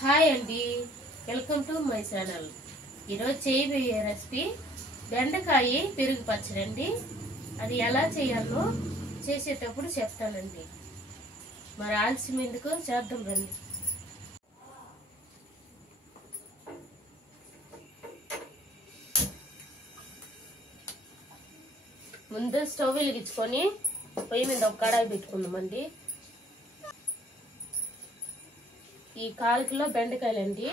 Hi అండి, welcome to my channel. ఈరోజు చేయబోయే రెసిపీ బెండకాయ పెరుగు పచ్చడి అండి. అది ఎలా చేయాలో చేసేటప్పుడు చెప్తానండి. మరి ఆలస్యం ఎందుకు, చేద్దాం రండి. ముందు స్టవ్ వెలిగించుకొని పొయ్యి మీద ఒక కడాయి పెట్టుకుందామండి. ఈ 1/4 కిలో బెండకాయలండి,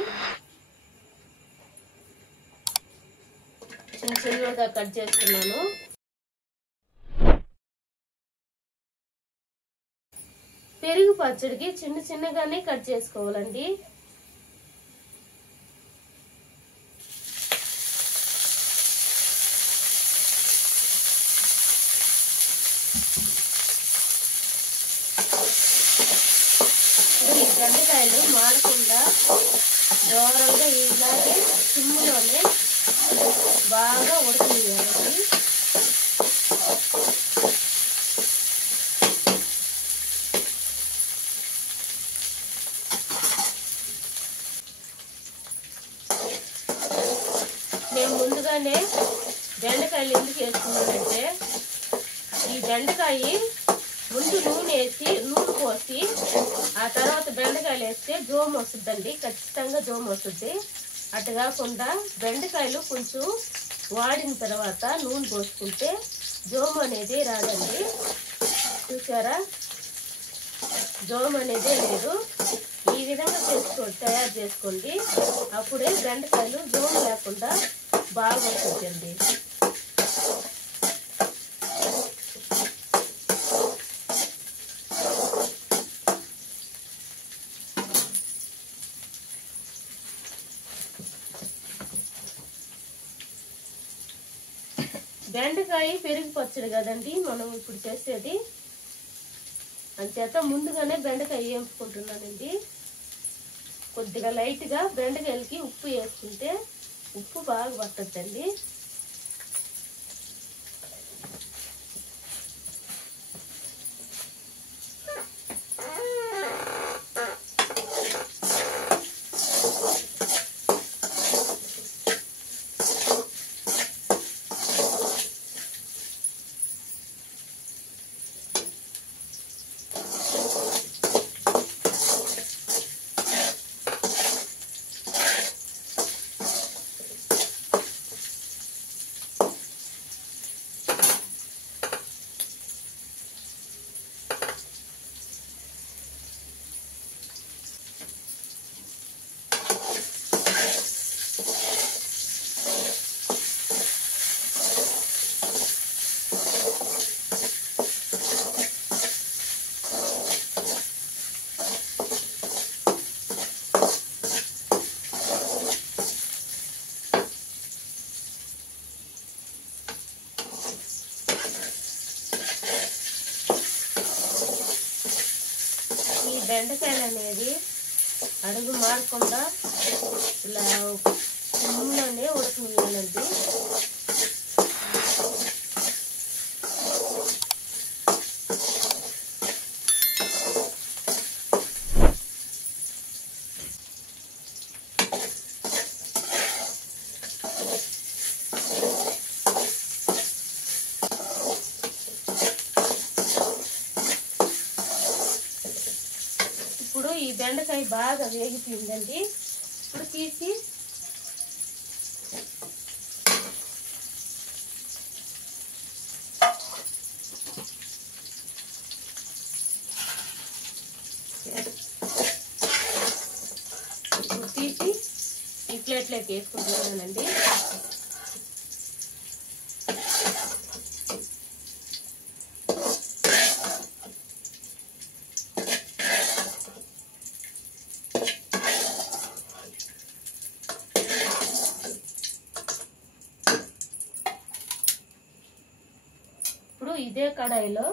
చిన్న చిన్నగా కట్ చేసుకున్నాను. పెరుగు పచ్చడికి చిన్న చిన్నగానే కట్ చేసుకోవాలండి. ఈ బెండకాయలు మాడకుండా దూరంగా ఇలాగే సిమ్లోనే బాగా ఉడకనివ్వాలి. నేను ముందుగానే బెండకాయలు ఎందుకు వేసుకున్నానంటే, ఈ బెండకాయ ముందు నూనె పోసి ఆ తర్వాత బెండకాయలు వేస్తే జోము వస్తుందండి, ఖచ్చితంగా జోము వస్తుంది. అటు కాకుండా బెండకాయలు కొంచెం వాడిన తర్వాత నూనె పోసుకుంటే జోము అనేది రాదండి. చూసారా, జోము అనేది లేదు. ఈ విధంగా తయారు చేసుకోండి, అప్పుడే బెండకాయలు జోము లేకుండా బాగా వస్తుందండి. బెండకాయ పెరుగు పచ్చడి కదండి మనం ఇప్పుడు చేసేది, అంచేత ముందుగానే బెండకాయ వేపుకుంటున్నానండి. కొద్దిగా లైట్గా బెండకాయలకి ఉప్పు వేసుకుంటే ఉప్పు బాగా పట్టద్దండి. బెండకాయలు అనేది అడుగు మారకుండా ఇలా సిమ్లోనే ఉడకనివ్వాలండి. ఇప్పుడు ఈ బెండకాయ బాగా వేగిపోయిందండి. ఇప్పుడు తీసి ఈ ప్లేట్లోకి వేసుకుంటున్నానండి. ఇప్పుడు ఇదే కడాయిలో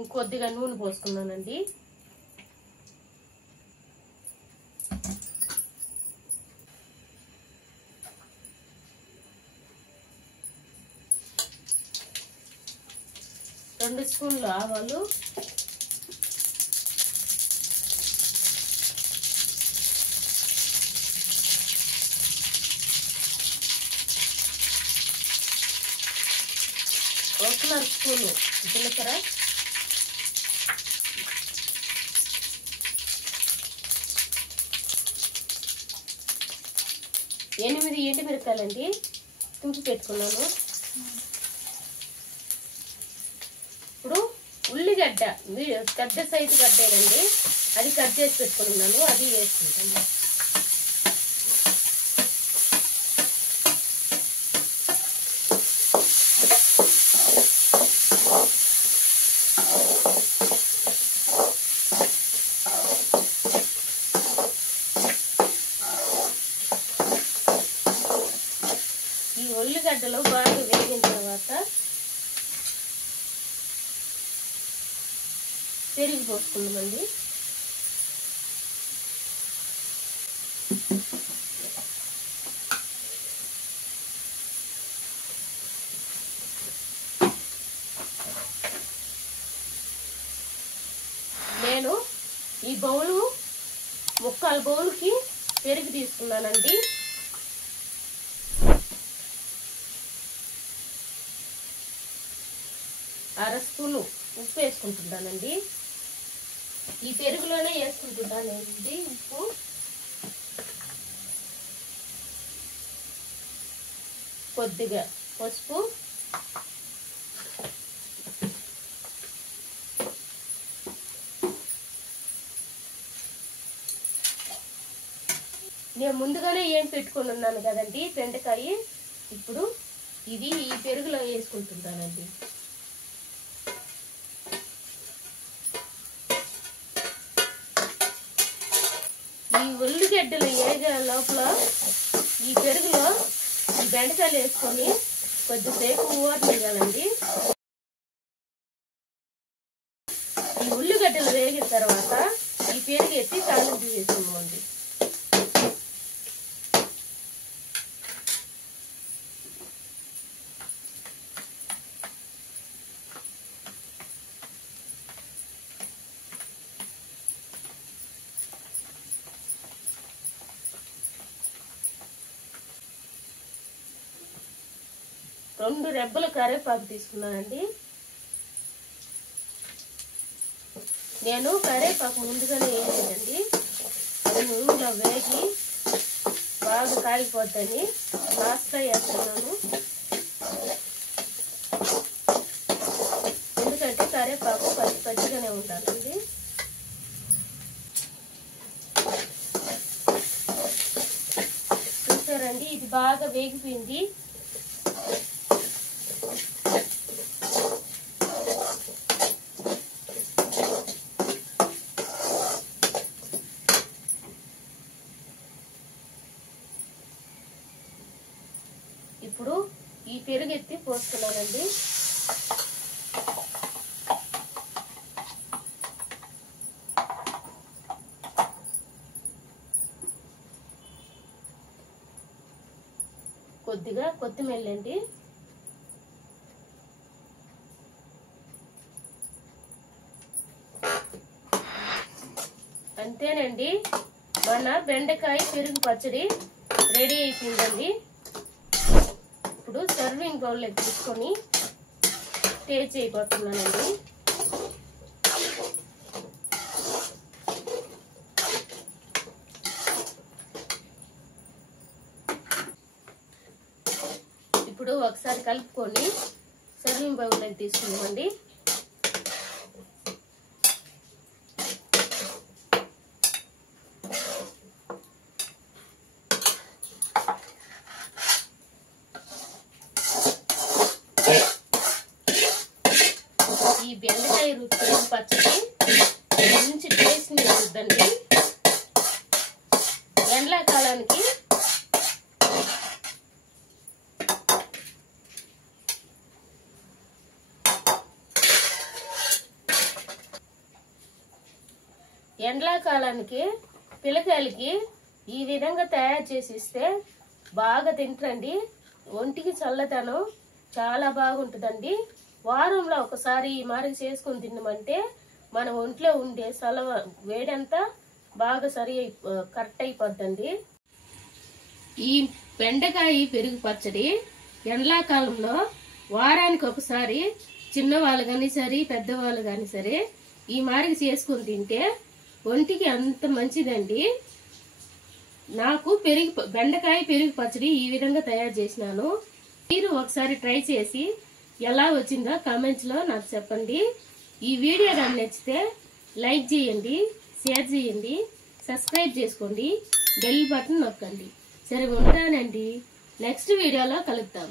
ఇంకొద్దిగా నూనె పోసుకున్నానండి. 2 స్పూన్లు ఆవాలు, ఒకటిన్నర స్పూను జీలకర్ర, 8 ఎండుమిరపకాయలండి తుంపి పెట్టుకున్నాను. ఇప్పుడు ఉల్లిగడ్డ పెద్ద సైజు గడ్డేనండి, అది కట్ చేసి పెట్టుకున్నాను, అది వేసుకుంటాను. ఈ ఉల్లిగడ్డలు బాగా వేగిన తర్వాత పెరుగు పోసుకుందామండి. నేను ఈ బౌలు 3/4 బౌల్కి పెరుగు తీసుకున్నానండి. అర స్పూను ఉప్పు వేసుకుంటున్నానండి. ఈ పెరుగులోనే వేసుకుంటున్నానండి ఉప్పు. కొద్దిగా పసుపు, నేను ముందుగానే ఏం పెట్టుకొని ఉన్నాను కదండి బెండకాయ, ఇప్పుడు ఇది ఈ పెరుగులో వేసుకుంటున్నానండి. ఈ ఉల్లిగడ్డలు వేగే లోపల ఈ పెరుగులో ఈ బెండకాయలు వేసుకొని కొద్దిసేపు ఊరనివ్వాలండి. ఈ ఉల్లిగడ్డలు వేగిన తర్వాత ఈ పెరుగు ఎత్తి తాలింపు వేసుకుందామండి. రెండు రెబ్బల కరివేపాకు తీసుకున్నానండి. నేను కరివేపాకు ముందుగానే వేయలేదండి, అది నూనెలో వేగి బాగా కాగిపోద్దని లాస్ట్గా వేస్తున్నాను. ఎందుకంటే కరివేపాకు పచ్చి పచ్చిగానే ఉండాలండి. చూసారండి, ఇది బాగా వేగిపోయింది. ఇప్పుడు ఈ పెరుగు ఎత్తి పోస్తున్నానండి. కొద్దిగా కొత్తిమీర అండి. అంతేనండి, మన బెండకాయ పెరుగు పచ్చడి రెడీ అయిపోయిందండి. ఇప్పుడు సర్వింగ్ బౌల్లో తీసుకొని టేస్ట్ చేయబోతున్నానండి. ఇప్పుడు ఒకసారి కలుపుకొని సర్వింగ్ బౌల్లో తీసుకుందామండి. ఈ బెండకాయ పెరుగు పచ్చడి మంచి టేస్ట్ ఇస్తుందండి. ఎండాకాలానికి పిల్లకాయలకి ఈ విధంగా తయారు చేసి ఇస్తే బాగా తింటారండి. ఒంటికి చల్లదనం చాలా బాగుంటుందండి. వారంలో ఒకసారి ఈ మాదిరి చేసుకొని తిన్నామంటే మన ఒంట్లో ఉండే సలవ వేడంతా బాగా కరెక్ట్ అయిపోద్దండి. ఈ బెండకాయ పెరుగు పచ్చడి ఎండాకాలంలో వారానికి ఒకసారి చిన్నవాళ్ళు కానీ సరే పెద్దవాళ్ళు కానీ సరే ఈ మాదిరి చేసుకొని తింటే ఒంటికి అంత మంచిదండి. నాకు బెండకాయ పెరుగు పచ్చడి ఈ విధంగా తయారు చేసినాను. మీరు ఒకసారి ట్రై చేసి ఎలా వచ్చిందో కామెంట్స్ లో నాకు చెప్పండి. ఈ వీడియో కానీ నచ్చితే లైక్ చేయండి, షేర్ చేయండి, సబ్స్క్రైబ్ చేసుకోండి, బెల్ బటన్ నొక్కండి. సరే ఉంటానండి, నెక్స్ట్ వీడియోలో కలుద్దాం.